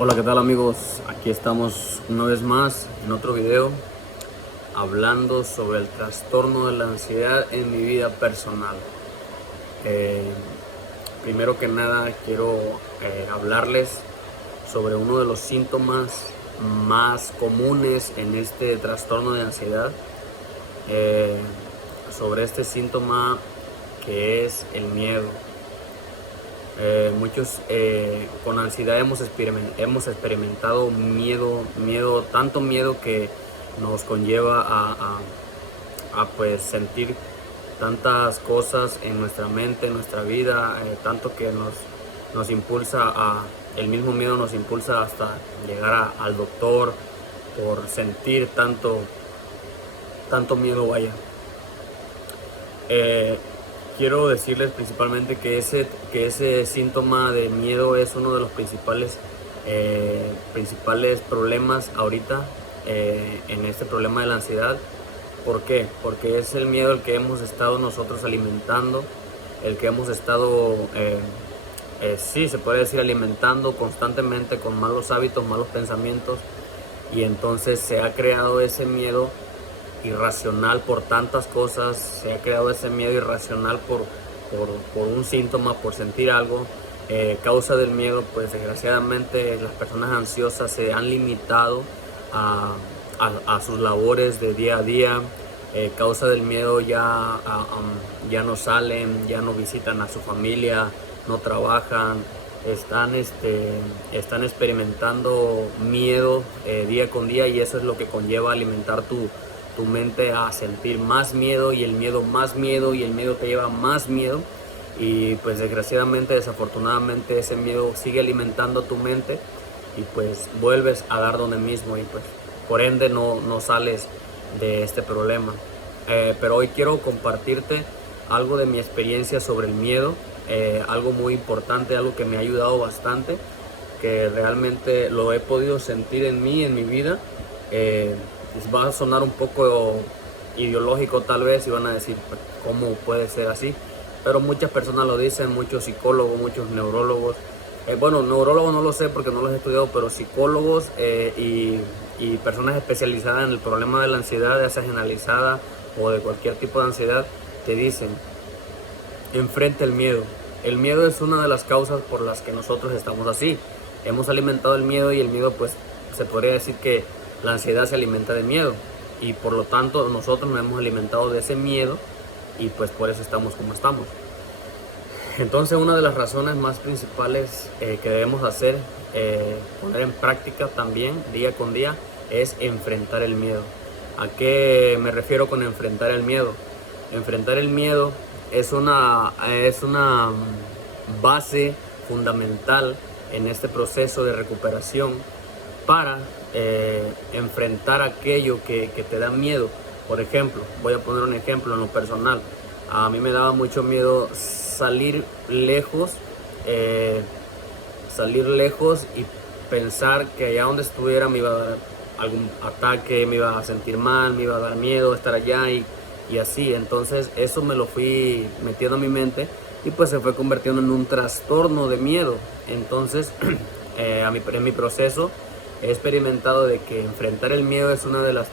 Hola, ¿qué tal amigos? Aquí estamos una vez más en otro video hablando sobre el trastorno de la ansiedad en mi vida personal. Eh, Primero que nada quiero hablarles sobre uno de los síntomas más comunes en este trastorno de ansiedad, eh, sobre este síntoma que es el miedo. Muchos con ansiedad hemos experimentado miedo, tanto miedo que nos conlleva pues sentir tantas cosas en nuestra mente, en nuestra vida, tanto que nos impulsa el mismo miedo nos impulsa hasta llegar al doctor por sentir tanto miedo, vaya. Eh, Quiero decirles principalmente que ese síntoma de miedo es uno de los principales problemas ahorita, en este problema de la ansiedad. ¿Por qué? Porque es el miedo el que hemos estado nosotros alimentando, el que hemos estado, sí, se puede decir, alimentando constantemente con malos hábitos, malos pensamientos, y entonces se ha creado ese miedo irracional por tantas cosas, se ha creado ese miedo irracional por un síntoma, por sentir algo. Causa del miedo, pues desgraciadamente las personas ansiosas se han limitado a sus labores de día a día. Causa del miedo ya no salen, ya no visitan a su familia, no trabajan, están experimentando miedo día con día, y eso es lo que conlleva alimentar tu mente a sentir más miedo, y el miedo más miedo, y el miedo te lleva más miedo, y pues desgraciadamente, desafortunadamente, ese miedo sigue alimentando tu mente, y pues vuelves a dar donde mismo, y pues por ende no sales de este problema. Pero hoy quiero compartirte algo de mi experiencia sobre el miedo, algo muy importante, algo que me ha ayudado bastante, que realmente lo he podido sentir en mí, en mi vida. Va a sonar un poco ideológico tal vez, y van a decir, ¿cómo puede ser así? Pero muchas personas lo dicen, muchos psicólogos, muchos neurólogos. Bueno, neurólogos no lo sé porque no los he estudiado, pero psicólogos y personas especializadas en el problema de la ansiedad, ya sea generalizada o de cualquier tipo de ansiedad, te dicen: enfrenta el miedo. El miedo es una de las causas por las que nosotros estamos así. Hemos alimentado el miedo, y el miedo, pues se podría decir que la ansiedad se alimenta de miedo, y por lo tanto nosotros nos hemos alimentado de ese miedo, y pues por eso estamos como estamos. Entonces, una de las razones más principales que debemos hacer, poner en práctica también día con día, es enfrentar el miedo. ¿A qué me refiero con enfrentar el miedo? Enfrentar el miedo es una base fundamental en este proceso de recuperación para enfrentar aquello que te da miedo. Por ejemplo, voy a poner un ejemplo en lo personal. A mí me daba mucho miedo eh, salir lejos y pensar que allá donde estuviera me iba a dar algún ataque, me iba a sentir mal, me iba a dar miedo estar allá, y así. Entonces eso me lo fui metiendo a mi mente, y pues se fue convirtiendo en un trastorno de miedo. Entonces en mi proceso he experimentado de que enfrentar el miedo es una de las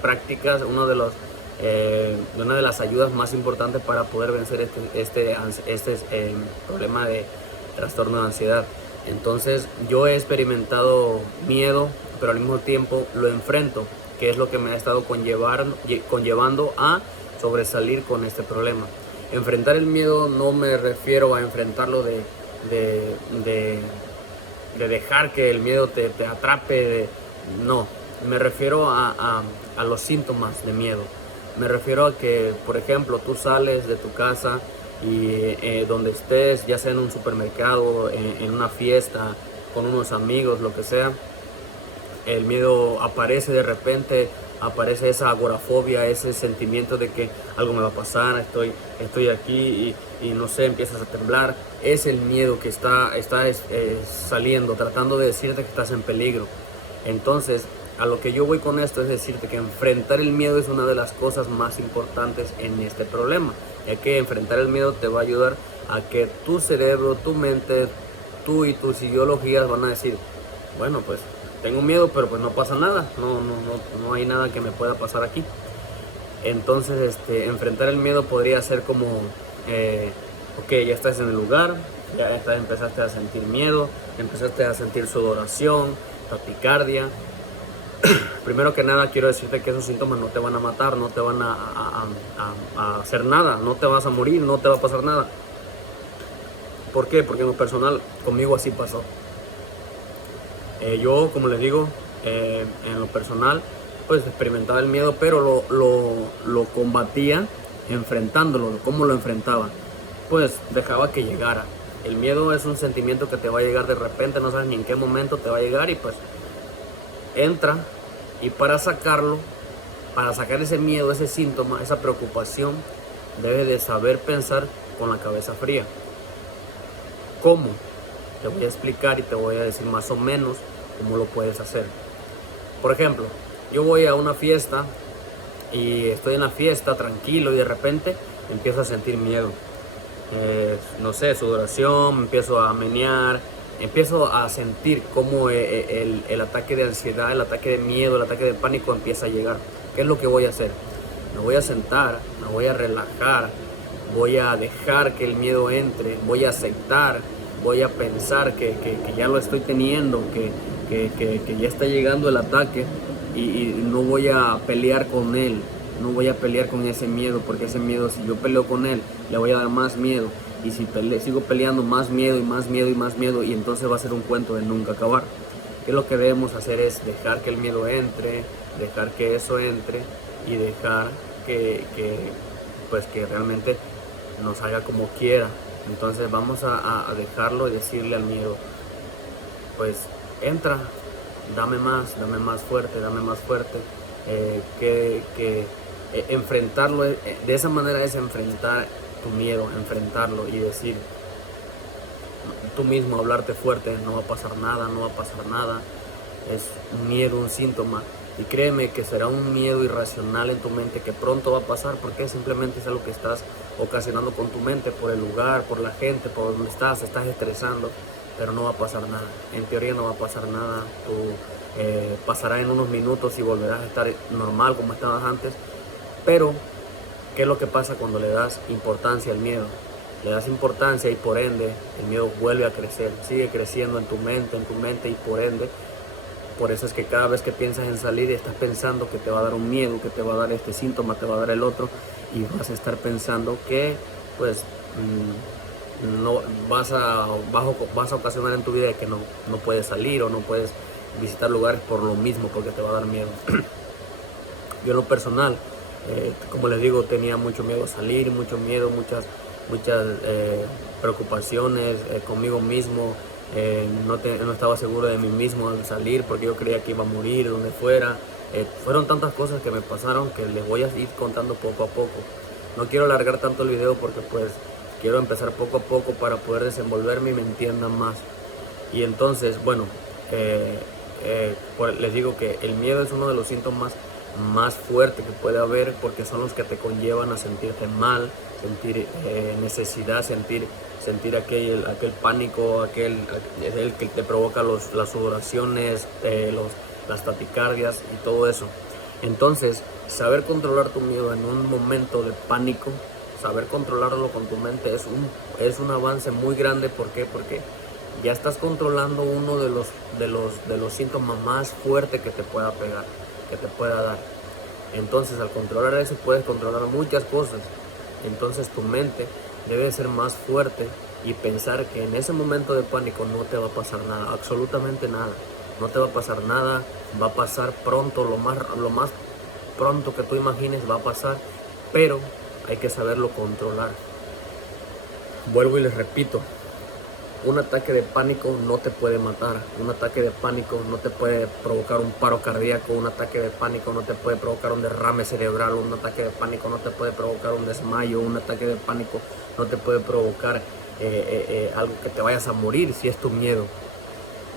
prácticas, una de las ayudas más importantes para poder vencer este problema de trastorno de ansiedad. Entonces yo he experimentado miedo, pero al mismo tiempo lo enfrento, que es lo que me ha estado conllevando a sobresalir con este problema. Enfrentar el miedo no me refiero a enfrentarlo de dejar que el miedo te atrape, no, me refiero a los síntomas de miedo. Me refiero a que, por ejemplo, tú sales de tu casa y donde estés, ya sea en un supermercado, en una fiesta, con unos amigos, lo que sea, el miedo aparece de repente, aparece esa agorafobia, ese sentimiento de que algo me va a pasar, estoy aquí y no sé, empiezas a temblar. Es el miedo que está saliendo, tratando de decirte que estás en peligro. Entonces, a lo que yo voy con esto es decirte que enfrentar el miedo es una de las cosas más importantes en este problema, ya que enfrentar el miedo te va a ayudar a que tu cerebro, tu mente, tú y tus ideologías van a decir, bueno, pues tengo miedo, pero pues no pasa nada, no hay nada que me pueda pasar aquí. Entonces, enfrentar el miedo podría ser como, ok, ya estás en el lugar, empezaste a sentir miedo, empezaste a sentir sudoración, taquicardia. Primero que nada, quiero decirte que esos síntomas no te van a matar, no te van a hacer nada, no te vas a morir, no te va a pasar nada. ¿Por qué? Porque en lo personal, conmigo así pasó. Yo, como les digo, en lo personal, pues experimentaba el miedo, pero lo combatía enfrentándolo. ¿Cómo lo enfrentaba? Pues dejaba que llegara. El miedo es un sentimiento que te va a llegar de repente, no sabes ni en qué momento te va a llegar y pues entra. Y para sacarlo, para sacar ese miedo, ese síntoma, esa preocupación, debes de saber pensar con la cabeza fría. ¿Cómo? Te voy a explicar y te voy a decir más o menos cómo lo puedes hacer. Por ejemplo, yo voy a una fiesta y estoy en la fiesta tranquilo y de repente empiezo a sentir miedo. No sé, sudoración, empiezo a menear, empiezo a sentir cómo el ataque de ansiedad, el ataque de miedo, el ataque de pánico empieza a llegar. ¿Qué es lo que voy a hacer? Me voy a sentar, me voy a relajar, voy a dejar que el miedo entre, voy a aceptar, voy a pensar que ya lo estoy teniendo, que ya está llegando el ataque y no voy a pelear con él. No voy a pelear con ese miedo, porque ese miedo, si yo peleo con él, le voy a dar más miedo. Y si sigo peleando, más miedo y más miedo y más miedo, y entonces va a ser un cuento de nunca acabar. ¿Qué es lo que debemos hacer? Es dejar que el miedo entre, dejar que eso entre y dejar pues que realmente nos haga como quiera. Entonces vamos a dejarlo y decirle al miedo, pues entra, dame más fuerte, dame más fuerte. Enfrentarlo de esa manera es enfrentar tu miedo, enfrentarlo y decir tú mismo, hablarte fuerte, no va a pasar nada, no va a pasar nada. Es un miedo, un síntoma, y créeme que será un miedo irracional en tu mente que pronto va a pasar, porque simplemente es algo que estás ocasionando con tu mente, por el lugar, por la gente, por donde estás estresando, pero no va a pasar nada. En teoría no va a pasar nada. Tú pasará en unos minutos y volverás a estar normal como estabas antes. Pero ¿qué es lo que pasa cuando le das importancia al miedo? Le das importancia y por ende el miedo vuelve a crecer, sigue creciendo en tu mente y por ende, por eso es que cada vez que piensas en salir estás pensando que te va a dar un miedo, que te va a dar este síntoma, te va a dar el otro, y vas a estar pensando que pues no vas a ocasionar en tu vida que no puedes salir o no puedes visitar lugares por lo mismo, porque te va a dar miedo. Yo en lo personal, como les digo, tenía mucho miedo a salir, mucho miedo, muchas preocupaciones conmigo mismo. No estaba seguro de mí mismo al salir, porque yo creía que iba a morir donde fuera. Fueron tantas cosas que me pasaron que les voy a ir contando poco a poco. No quiero alargar tanto el video porque pues quiero empezar poco a poco para poder desenvolverme y me entiendan más. Y entonces, bueno, les digo que el miedo es uno de los síntomas más fuertes que puede haber, porque son los que te conllevan a sentirte mal, sentir necesidad, sentir aquel pánico, el que te provoca las sudoraciones, las taquicardias y todo eso. Entonces, saber controlar tu miedo en un momento de pánico, saber controlarlo con tu mente es un avance muy grande. ¿Por qué? Porque ya estás controlando uno de los síntomas más fuertes que te pueda pegar, que te pueda dar. Entonces, al controlar eso puedes controlar muchas cosas. Entonces tu mente debe ser más fuerte y pensar que en ese momento de pánico no te va a pasar nada, absolutamente nada. No te va a pasar nada, va a pasar pronto, lo más pronto que tú imagines va a pasar, pero hay que saberlo controlar. Vuelvo y les repito, un ataque de pánico no te puede matar, un ataque de pánico no te puede provocar un paro cardíaco, un ataque de pánico no te puede provocar un derrame cerebral, un ataque de pánico no te puede provocar un desmayo, un ataque de pánico no te puede provocar algo que te vayas a morir si es tu miedo.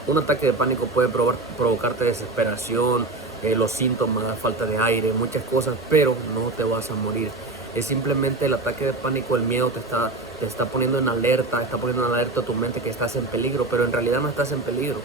Un ataque de pánico puede provocarte desesperación, los síntomas, falta de aire, muchas cosas, pero no te vas a morir. Es simplemente el ataque de pánico, el miedo te está poniendo en alerta, está poniendo en alerta tu mente que estás en peligro, pero en realidad no estás en peligro.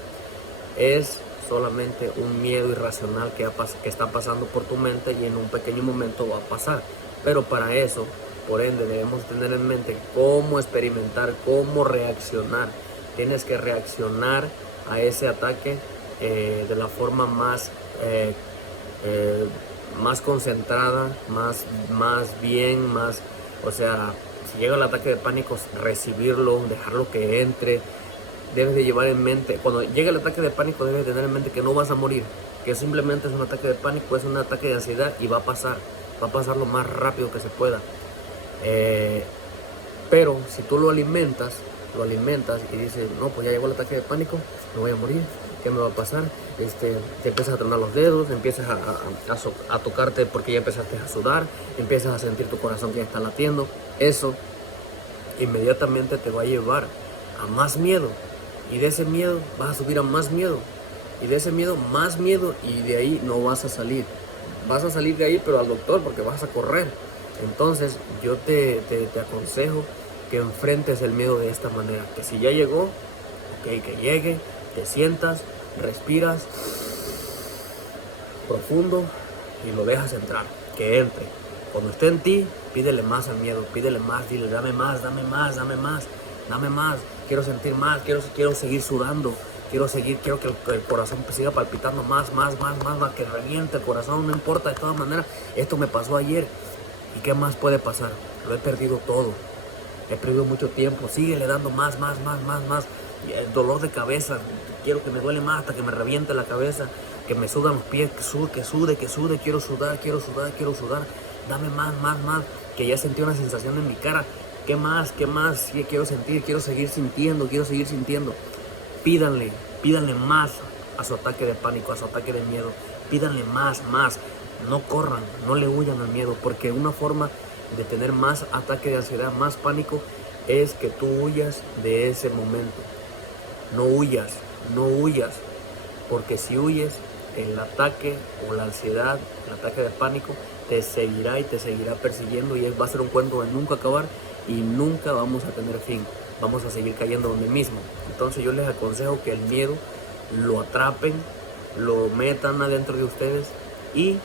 Es solamente un miedo irracional que está pasando por tu mente y en un pequeño momento va a pasar. Pero para eso, por ende, debemos tener en mente cómo experimentar, cómo reaccionar. Tienes que reaccionar a ese ataque de la forma más concentrada, más bien, o sea, si llega el ataque de pánico, recibirlo, dejarlo que entre. Debes de llevar en mente, cuando llegue el ataque de pánico, debes de tener en mente que no vas a morir, que simplemente es un ataque de pánico, es un ataque de ansiedad y va a pasar lo más rápido que se pueda. Pero si tú lo alimentas y dices, no, pues ya llegó el ataque de pánico, me voy a morir, ¿qué me va a pasar? Te empiezas a tronar los dedos, empiezas a tocarte porque ya empezaste a sudar, empiezas a sentir tu corazón que ya está latiendo. Eso inmediatamente te va a llevar a más miedo, y de ese miedo vas a subir a más miedo, y de ese miedo más miedo, y de ahí no vas a salir. Vas a salir de ahí, pero al doctor, porque vas a correr. Entonces yo te aconsejo que enfrentes el miedo de esta manera, que si ya llegó, ok, que llegue, te sientas, respiras profundo y lo dejas entrar, que entre. Cuando esté en ti, pídele más al miedo, pídele más, dile, dame más, dame más, dame más, dame más, quiero sentir más, quiero seguir sudando, quiero que el corazón siga palpitando más, que reviente el corazón, no importa, de todas maneras, esto me pasó ayer, ¿y qué más puede pasar? Lo he perdido todo, he perdido mucho tiempo, síguele dando más, y el dolor de cabeza, quiero que me duele más hasta que me reviente la cabeza, que me sudan los pies, que sude, quiero sudar, dame más, que ya sentí una sensación en mi cara, ¿qué más? Sí, quiero seguir sintiendo, pídanle más a su ataque de pánico, a su ataque de miedo, pídanle más, no corran, no le huyan al miedo, porque una forma de tener más ataque de ansiedad, más pánico, es que tú huyas de ese momento. No huyas, porque si huyes, el ataque o la ansiedad, el ataque de pánico, te seguirá y te seguirá persiguiendo, y va a ser un cuento de nunca acabar y nunca vamos a tener fin. Vamos a seguir cayendo donde mismo. Entonces yo les aconsejo que el miedo lo atrapen, lo metan adentro de ustedes y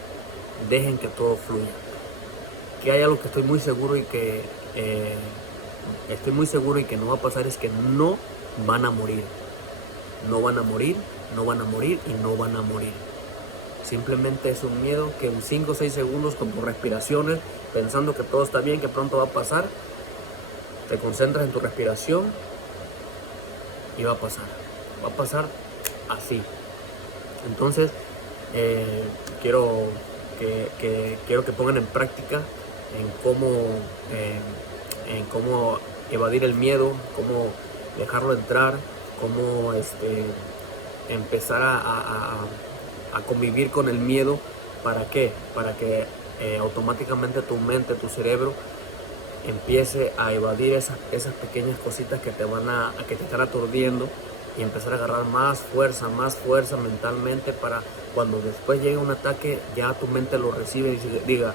dejen que todo fluya. Que hay algo que estoy muy seguro y que no va a pasar, es que no van a morir. No van a morir y no van a morir. Simplemente es un miedo que en 5 o 6 segundos, con tus respiraciones, pensando que todo está bien, que pronto va a pasar, te concentras en tu respiración y va a pasar así. Entonces quiero que pongan en práctica en cómo evadir el miedo, cómo dejarlo entrar, cómo empezar a convivir con el miedo. ¿Para qué? Para que automáticamente tu mente, tu cerebro empiece a evadir esas pequeñas cositas que te están aturdiendo, y empezar a agarrar más fuerza mentalmente, para cuando después llegue un ataque, ya tu mente lo recibe y diga,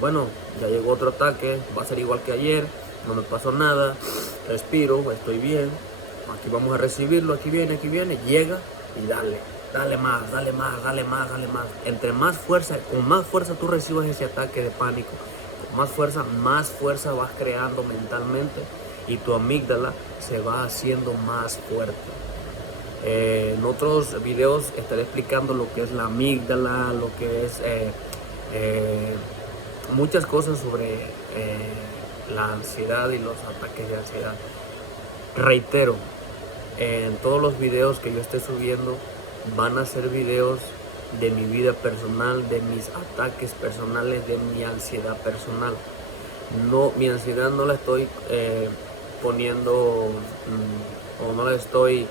bueno, ya llegó otro ataque, va a ser igual que ayer, no me pasó nada, respiro, estoy bien, aquí vamos a recibirlo, aquí viene, llega y dale más. Entre más fuerza, con más fuerza tú recibas ese ataque de pánico, con más fuerza vas creando mentalmente, y tu amígdala se va haciendo más fuerte. En otros videos estaré explicando lo que es la amígdala, lo que es muchas cosas sobre la ansiedad y los ataques de ansiedad. Reitero, en todos los videos que yo esté subiendo van a ser videos de mi vida personal, de mis ataques personales, de mi ansiedad personal. No, mi ansiedad no la estoy poniendo o no la estoy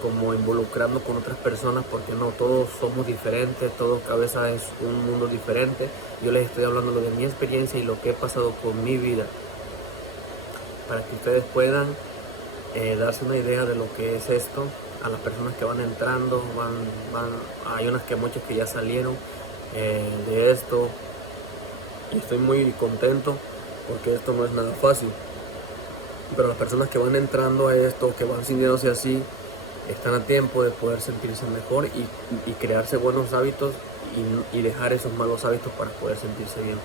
como involucrando con otras personas, porque no, todos somos diferentes, todo cabeza es un mundo diferente. Yo les estoy hablando de mi experiencia y lo que he pasado con mi vida, para que ustedes puedan darse una idea de lo que es esto. A las personas que van entrando, hay muchas que ya salieron de esto, y estoy muy contento porque esto no es nada fácil. Pero las personas que van entrando a esto, que van sintiéndose así, están a tiempo de poder sentirse mejor y crearse buenos hábitos y dejar esos malos hábitos para poder sentirse bien.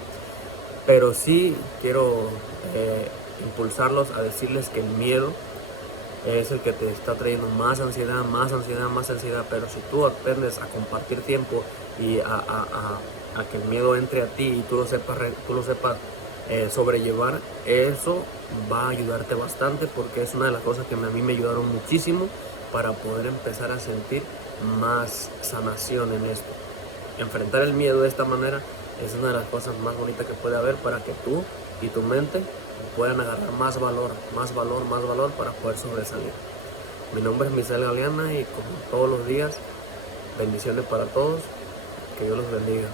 Pero sí quiero impulsarlos a decirles que el miedo es el que te está trayendo más ansiedad, más ansiedad, más ansiedad. Pero si tú aprendes a compartir tiempo y a que el miedo entre a ti y tú lo sepas sobrellevar, eso va a ayudarte bastante, porque es una de las cosas que a mí me ayudaron muchísimo para poder empezar a sentir más sanación en esto. Enfrentar el miedo de esta manera es una de las cosas más bonitas que puede haber para que tú y tu mente puedan agarrar más valor, más valor, más valor para poder sobresalir. Mi nombre es Misael Galeana y como todos los días, bendiciones para todos, que Dios los bendiga.